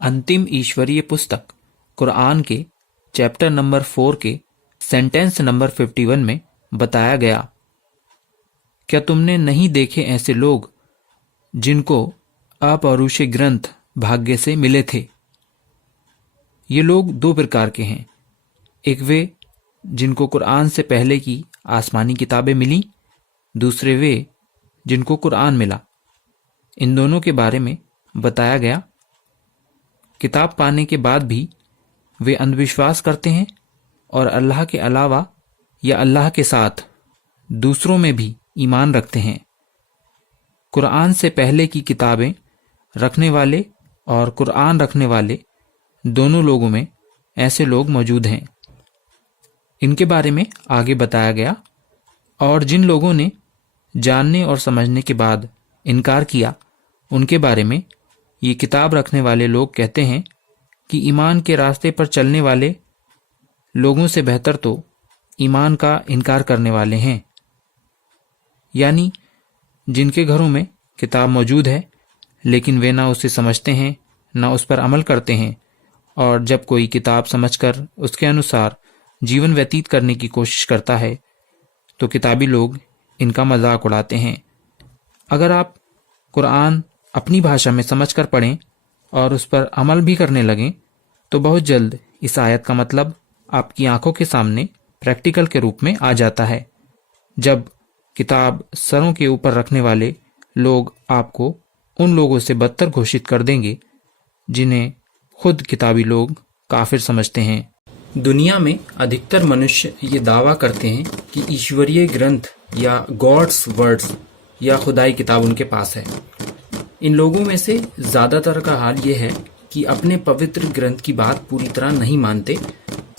अंतिम ईश्वरीय पुस्तक कुरान के चैप्टर नंबर 4 के सेंटेंस नंबर 51 में बताया गया, क्या तुमने नहीं देखे ऐसे लोग जिनको अपौरुषीय ग्रंथ भाग्य से मिले थे। ये लोग दो प्रकार के हैं, एक वे जिनको कुरान से पहले की आसमानी किताबें मिली, दूसरे वे जिनको कुरान मिला। इन दोनों के बारे में बताया गया, किताब पाने के बाद भी वे अंधविश्वास करते हैं और अल्लाह के अलावा या अल्लाह के साथ दूसरों में भी ईमान रखते हैं। कुरान से पहले की किताबें रखने वाले और कुरान रखने वाले दोनों लोगों में ऐसे लोग मौजूद हैं। इनके बारे में आगे बताया गया, और जिन लोगों ने जानने और समझने के बाद इनकार किया, उनके बारे में ये किताब रखने वाले लोग कहते हैं कि ईमान के रास्ते पर चलने वाले लोगों से बेहतर तो ईमान का इनकार करने वाले हैं। यानी जिनके घरों में किताब मौजूद है लेकिन वे ना उसे समझते हैं ना उस पर अमल करते हैं, और जब कोई किताब समझकर उसके अनुसार जीवन व्यतीत करने की कोशिश करता है तो किताबी लोग इनका मजाक उड़ाते हैं। अगर आप कुरान अपनी भाषा में समझकर पढ़ें और उस पर अमल भी करने लगें तो बहुत जल्द इस आयत का मतलब आपकी आंखों के सामने प्रैक्टिकल के रूप में आ जाता है, जब किताब सरों के ऊपर रखने वाले लोग आपको उन लोगों से बदतर घोषित कर देंगे जिन्हें खुद किताबी लोग काफिर समझते हैं। दुनिया में अधिकतर मनुष्य ये दावा करते हैं कि ईश्वरीय ग्रंथ या गॉड्स वर्ड्स या खुदाई किताब उनके पास है। इन लोगों में से ज्यादातर का हाल ये है कि अपने पवित्र ग्रंथ की बात पूरी तरह नहीं मानते,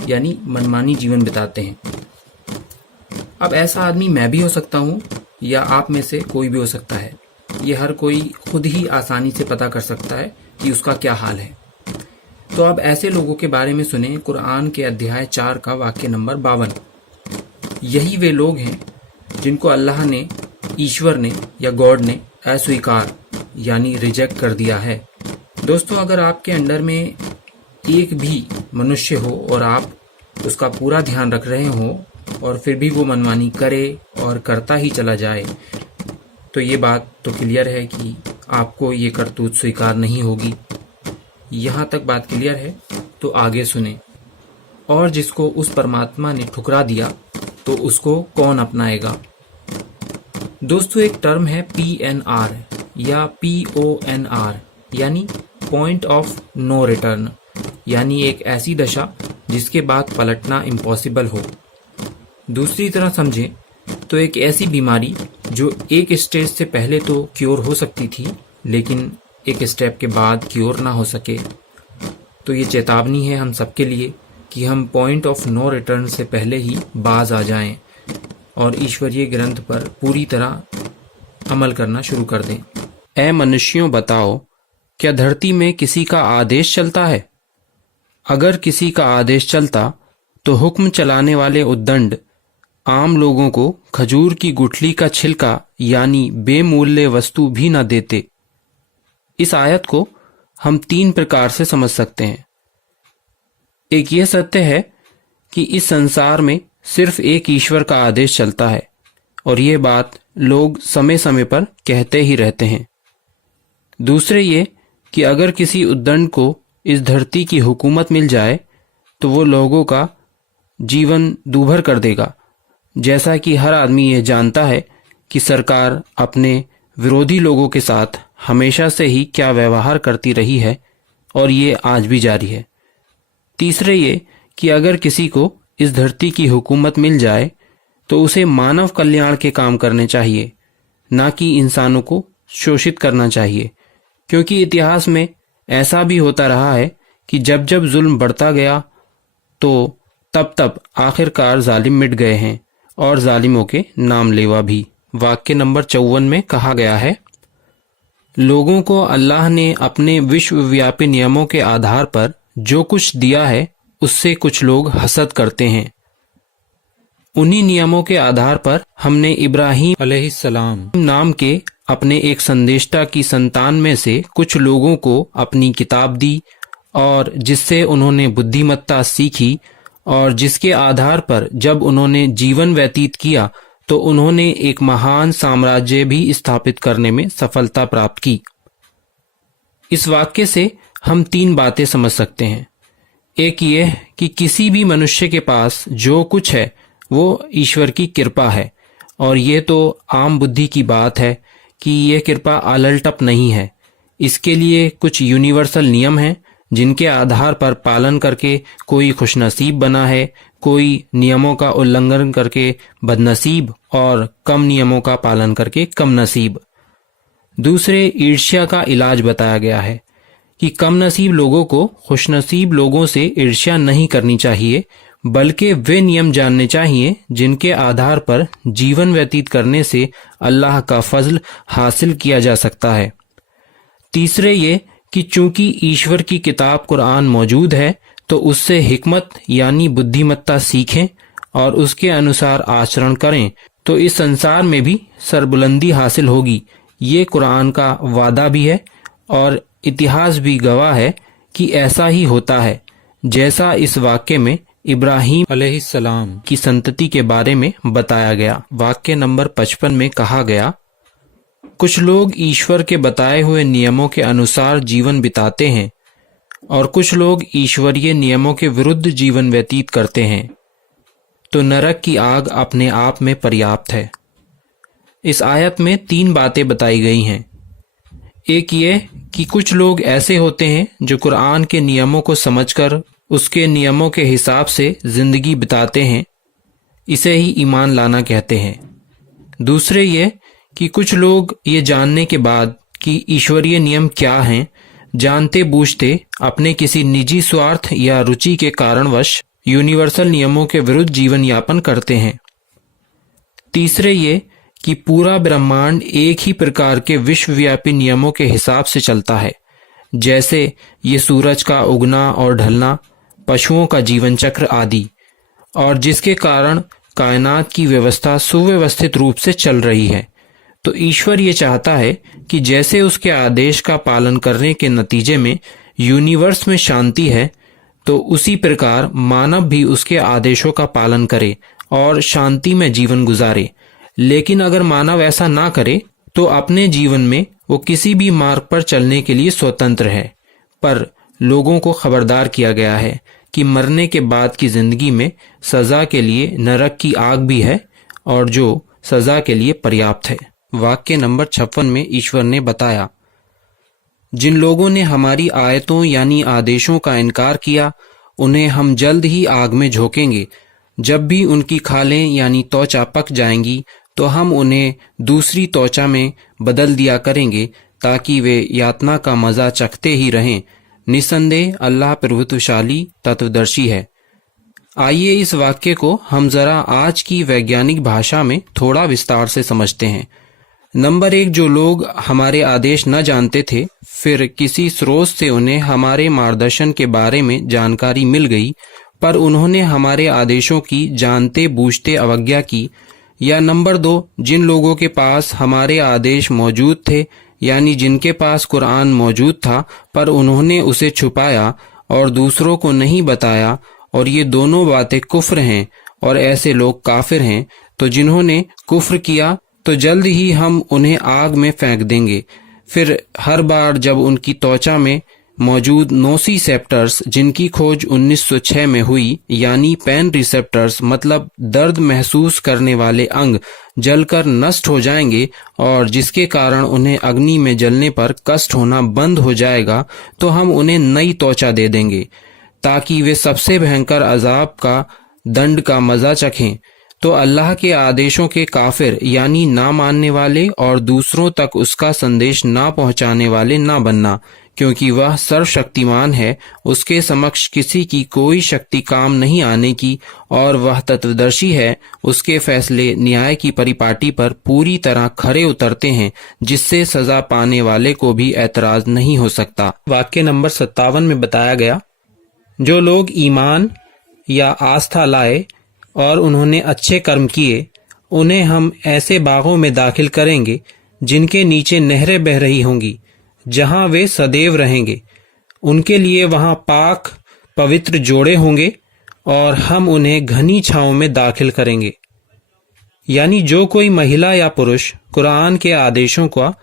यानी मनमानी जीवन बिताते हैं। अब ऐसा आदमी मैं भी हो सकता हूँ या आप में से कोई भी हो सकता है। ये हर कोई खुद ही आसानी से पता कर सकता है कि उसका क्या हाल है। तो अब ऐसे लोगों के बारे में सुने कुरान के अध्याय 4 का वाक्य नंबर 52। यही वे लोग हैं जिनको अल्लाह ने, ईश्वर ने या गॉड ने अस्वीकार यानी रिजेक्ट कर दिया है। दोस्तों, अगर आपके अंडर में एक भी मनुष्य हो और आप उसका पूरा ध्यान रख रहे हो और फिर भी वो मनमानी करे और करता ही चला जाए, तो ये बात तो क्लियर है कि आपको ये करतूत स्वीकार नहीं होगी। यहाँ तक बात क्लियर है तो आगे सुने। और जिसको उस परमात्मा ने ठुकरा दिया तो उसको कौन अपनाएगा। दोस्तों, एक टर्म है PNR या PONR यानी पॉइंट ऑफ नो रिटर्न, यानी एक ऐसी दशा जिसके बाद पलटना इम्पॉसिबल हो। दूसरी तरह समझें तो एक ऐसी बीमारी जो एक स्टेज से पहले तो क्योर हो सकती थी लेकिन एक स्टेप के बाद क्योर ना हो सके। तो ये चेतावनी है हम सबके लिए कि हम पॉइंट ऑफ नो रिटर्न से पहले ही बाज आ जाएं और ईश्वरीय ग्रंथ पर पूरी तरह अमल करना शुरू कर दें। ऐ मनुष्यों, बताओ, क्या धरती में किसी का आदेश चलता है? अगर किसी का आदेश चलता तो हुक्म चलाने वाले उद्दंड आम लोगों को खजूर की गुठली का छिलका यानी बेमूल्य वस्तु भी न देते। इस आयत को हम 3 प्रकार से समझ सकते हैं। एक ये सत्य है कि इस संसार में सिर्फ एक ईश्वर का आदेश चलता है और ये बात लोग समय समय पर कहते ही रहते हैं। दूसरे ये कि अगर किसी उद्दंड को इस धरती की हुकूमत मिल जाए तो वो लोगों का जीवन दूभर कर देगा, जैसा कि हर आदमी ये जानता है कि सरकार अपने विरोधी लोगों के साथ हमेशा से ही क्या व्यवहार करती रही है और ये आज भी जारी है। तीसरे ये कि अगर किसी को इस धरती की हुकूमत मिल जाए तो उसे मानव कल्याण के काम करने चाहिए, ना कि इंसानों को शोषित करना चाहिए, क्योंकि इतिहास में ऐसा भी होता रहा है कि जब जब जुल्म बढ़ता गया तो तब तब आखिरकार जालिम मिट गए हैं और जालिमों के नाम लेवा भी। वाक्य नंबर 54 में कहा गया है, लोगों को अल्लाह ने अपने विश्वव्यापी नियमों के आधार पर जो कुछ दिया है उससे कुछ लोग हसद करते हैं। उन्हीं नियमों के आधार पर हमने इब्राहीम अलैहिस्सलाम नाम के अपने एक संदेष्टा की संतान में से कुछ लोगों को अपनी किताब दी और जिससे उन्होंने बुद्धिमत्ता सीखी और जिसके आधार पर जब उन्होंने जीवन व्यतीत किया तो उन्होंने एक महान साम्राज्य भी स्थापित करने में सफलता प्राप्त की। इस वाक्य से हम 3 बातें समझ सकते हैं। एक ये कि किसी भी मनुष्य के पास जो कुछ है वो ईश्वर की कृपा है, और ये तो आम बुद्धि की बात है कि यह कृपा आललटप नहीं है। इसके लिए कुछ यूनिवर्सल नियम हैं जिनके आधार पर पालन करके कोई खुशनसीब बना है, कोई नियमों का उल्लंघन करके बदनसीब और कम नियमों का पालन करके कम नसीब। दूसरे, ईर्ष्या का इलाज बताया गया है कि कम नसीब लोगों को खुशनसीब लोगों से ईर्ष्या नहीं करनी चाहिए, बल्कि वे नियम जानने चाहिए जिनके आधार पर जीवन व्यतीत करने से अल्लाह का फजल हासिल किया जा सकता है। तीसरे, ये कि चूंकि ईश्वर की किताब कुरान मौजूद है तो उससे हिकमत यानी बुद्धिमत्ता सीखें और उसके अनुसार आचरण करें तो इस संसार में भी सरबुलंदी हासिल होगी। ये कुरान का वादा भी है और इतिहास भी गवाह है कि ऐसा ही होता है, जैसा इस वाक्य में इब्राहिम अलैहिस्सलाम की संतति के बारे में बताया गया। वाक्य नंबर 55 में कहा गया, कुछ लोग ईश्वर के बताए हुए नियमों के अनुसार जीवन बिताते हैं और कुछ लोग ईश्वरीय नियमों के विरुद्ध जीवन व्यतीत करते हैं, तो नरक की आग अपने आप में पर्याप्त है। इस आयत में 3 बातें बताई गई हैं। एक ये कि कुछ लोग ऐसे होते हैं जो कुरान के नियमों को समझकर उसके नियमों के हिसाब से जिंदगी बिताते हैं, इसे ही ईमान लाना कहते हैं। दूसरे ये कि कुछ लोग ये जानने के बाद कि ईश्वरीय नियम क्या हैं, जानते बूझते अपने किसी निजी स्वार्थ या रुचि के कारणवश यूनिवर्सल नियमों के विरुद्ध जीवन यापन करते हैं। तीसरे ये कि पूरा ब्रह्मांड एक ही प्रकार के विश्वव्यापी नियमों के हिसाब से चलता है, जैसे ये सूरज का उगना और ढलना, पशुओं का जीवन चक्र आदि, और जिसके कारण कायनात की व्यवस्था सुव्यवस्थित रूप से चल रही है। तो ईश्वर ये चाहता है कि जैसे उसके आदेश का पालन करने के नतीजे में यूनिवर्स में शांति है, तो उसी प्रकार मानव भी उसके आदेशों का पालन करे और शांति में जीवन गुजारे। लेकिन अगर मानव ऐसा ना करे तो अपने जीवन में वो किसी भी मार्ग पर चलने के लिए स्वतंत्र है, पर लोगों को खबरदार किया गया है कि मरने के बाद की जिंदगी में सजा के लिए नरक की आग भी है और जो सजा के लिए पर्याप्त है। वाक्य नंबर 56 में ईश्वर ने बताया, जिन लोगों ने हमारी आयतों यानी आदेशों का इनकार किया उन्हें हम जल्द ही आग में झोंकेंगे। जब भी उनकी खालें यानी त्वचा पक जाएंगी तो हम उन्हें दूसरी त्वचा में बदल दिया करेंगे ताकि वे यातना का मजा चखते ही रहें। निसंदेह अल्लाह प्रभुत्वशाली तत्वदर्शी है। आइए इस वाक्य को हम जरा आज की वैज्ञानिक भाषा में थोड़ा विस्तार से समझते हैं। नंबर 1, जो लोग हमारे आदेश न जानते थे, फिर किसी स्रोत से उन्हें हमारे मार्गदर्शन के बारे में जानकारी मिल गई, पर उन्होंने हमारे आदेशों की जानते बूझते अवज्ञा की। या नंबर 2, जिन लोगों के पास हमारे आदेश मौजूद थे यानी जिनके पास कुरान मौजूद था पर उन्होंने उसे छुपाया और दूसरों को नहीं बताया, और ये दोनों बातें कुफ्र हैं और ऐसे लोग काफिर हैं। तो जिन्होंने कुफ्र किया तो जल्द ही हम उन्हें आग में फेंक देंगे। फिर हर बार जब उनकी त्वचा में मौजूद नोसिसेप्टर्स, जिनकी खोज 1906 में हुई, यानी पेन रिसेप्टर्स मतलब दर्द महसूस करने वाले अंग जलकर नष्ट हो जाएंगे और जिसके कारण उन्हें अग्नि में जलने पर कष्ट होना बंद हो जाएगा, तो हम उन्हें नई त्वचा दे देंगे ताकि वे सबसे भयंकर अजाब का दंड का मजा चखें। तो अल्लाह के आदेशों के काफिर यानी ना मानने वाले और दूसरों तक उसका संदेश ना पहुंचाने वाले ना बनना, क्योंकि वह सर्वशक्तिमान है, उसके समक्ष किसी की कोई शक्ति काम नहीं आने की, और वह तत्वदर्शी है, उसके फैसले न्याय की परिपाटी पर पूरी तरह खरे उतरते हैं, जिससे सजा पाने वाले को भी ऐतराज नहीं हो सकता। वाक्य नंबर 57 में बताया गया, जो लोग ईमान या आस्था लाए और उन्होंने अच्छे कर्म किए, उन्हें हम ऐसे बागों में दाखिल करेंगे जिनके नीचे नहरें बह रही होंगी, जहां वे सदैव रहेंगे। उनके लिए वहां पाक पवित्र जोड़े होंगे और हम उन्हें घनी छांव में दाखिल करेंगे। यानी जो कोई महिला या पुरुष कुरान के आदेशों का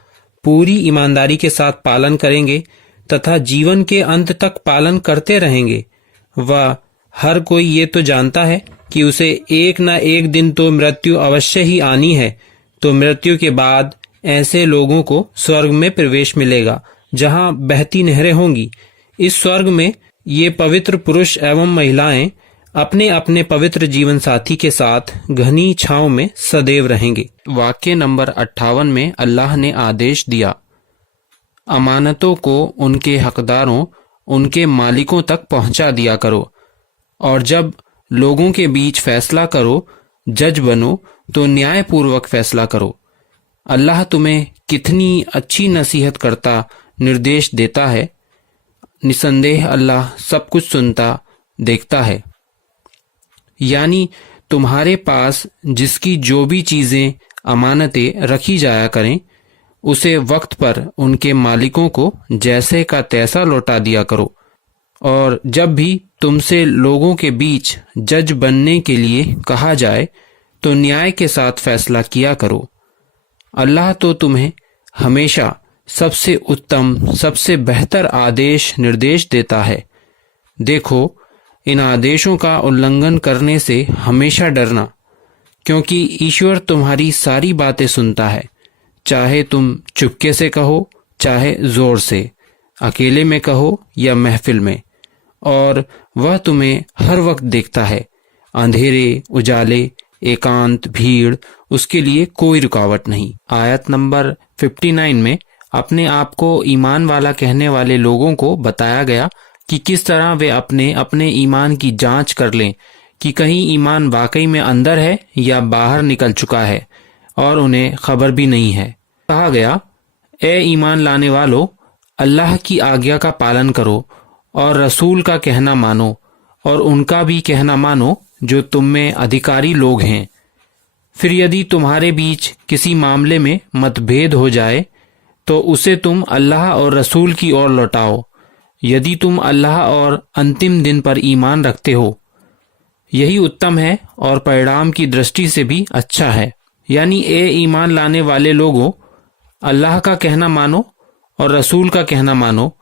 पूरी ईमानदारी के साथ पालन करेंगे तथा जीवन के अंत तक पालन करते रहेंगे, वह हर कोई ये तो जानता है कि उसे एक न एक दिन तो मृत्यु अवश्य ही आनी है, तो मृत्यु के बाद ऐसे लोगों को स्वर्ग में प्रवेश मिलेगा जहां बहती नहरें होंगी। इस स्वर्ग में ये पवित्र पुरुष एवं महिलाएं अपने अपने पवित्र जीवन साथी के साथ घनी छांव में सदैव रहेंगे। वाक्य नंबर 58 में अल्लाह ने आदेश दिया, अमानतों को उनके हकदारों, उनके मालिकों तक पहुंचा दिया करो, और जब लोगों के बीच फैसला करो, जज बनो, तो न्यायपूर्वक फैसला करो। अल्लाह तुम्हें कितनी अच्छी नसीहत करता निर्देश देता है। निसंदेह अल्लाह सब कुछ सुनता देखता है। यानी तुम्हारे पास जिसकी जो भी चीजें अमानतें रखी जाया करें, उसे वक्त पर उनके मालिकों को जैसे का तैसा लौटा दिया करो। और जब भी तुमसे लोगों के बीच जज बनने के लिए कहा जाए, तो न्याय के साथ फैसला किया करो। अल्लाह तो तुम्हें हमेशा सबसे उत्तम, सबसे बेहतर आदेश निर्देश देता है। देखो, इन आदेशों का उल्लंघन करने से हमेशा डरना, क्योंकि ईश्वर तुम्हारी सारी बातें सुनता है, चाहे तुम चुपके से कहो, चाहे जोर से, अकेले में कहो या महफिल में, और वह तुम्हें हर वक्त देखता है। अंधेरे, उजाले, एकांत, भीड़, उसके लिए कोई रुकावट नहीं। आयत नंबर 59 में अपने आप को ईमान वाला कहने वाले लोगों को बताया गया कि किस तरह वे अपने अपने ईमान की जांच कर लें कि कहीं ईमान वाकई में अंदर है या बाहर निकल चुका है और उन्हें खबर भी नहीं है। कहा गया, ए ईमान लाने वालों, अल्लाह की आज्ञा का पालन करो और रसूल का कहना मानो, और उनका भी कहना मानो जो तुम में अधिकारी लोग हैं। फिर यदि तुम्हारे बीच किसी मामले में मतभेद हो जाए, तो उसे तुम अल्लाह और रसूल की ओर लौटाओ, यदि तुम अल्लाह और अंतिम दिन पर ईमान रखते हो। यही उत्तम है और परिणाम की दृष्टि से भी अच्छा है। यानी ए ईमान लाने वाले लोगों, अल्लाह का कहना मानो और रसूल का कहना मानो,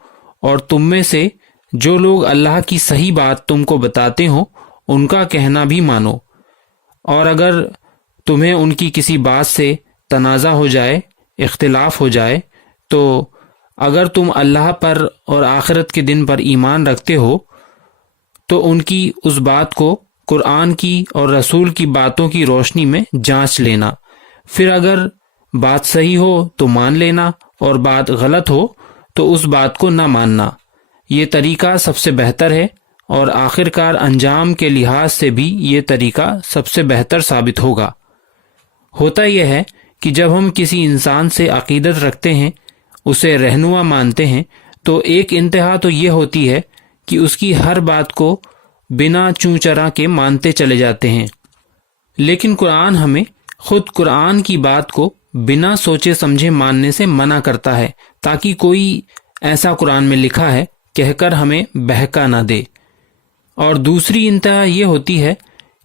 और तुम में से जो लोग अल्लाह की सही बात तुमको बताते हो, उनका कहना भी मानो। और अगर तुम्हें उनकी किसी बात से तनाज़ा हो जाए, इख्तिलाफ हो जाए, तो अगर तुम अल्लाह पर और आखिरत के दिन पर ईमान रखते हो, तो उनकी उस बात को कुरान की और रसूल की बातों की रोशनी में जांच लेना। फिर अगर बात सही हो तो मान लेना, और बात गलत हो तो उस बात को न मानना। ये तरीका सबसे बेहतर है, और आखिरकार अंजाम के लिहाज से भी ये तरीका सबसे बेहतर साबित होगा। होता यह है कि जब हम किसी इंसान से अकीदत रखते हैं, उसे रहनुमा मानते हैं, तो एक इंतहा तो ये होती है कि उसकी हर बात को बिना चूं चरा के मानते चले जाते हैं। लेकिन कुरान हमें खुद कुरान की बात को बिना सोचे समझे मानने से मना करता है, ताकि कोई ऐसा कुरान में लिखा है कहकर हमें बहका ना दे। और दूसरी इंतहा ये होती है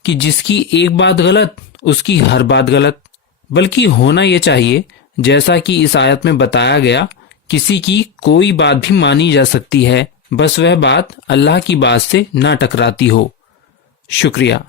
कि जिसकी एक बात गलत, उसकी हर बात गलत। बल्कि होना ये चाहिए, जैसा कि इस आयत में बताया गया, किसी की कोई बात भी मानी जा सकती है, बस वह बात अल्लाह की बात से ना टकराती हो। शुक्रिया।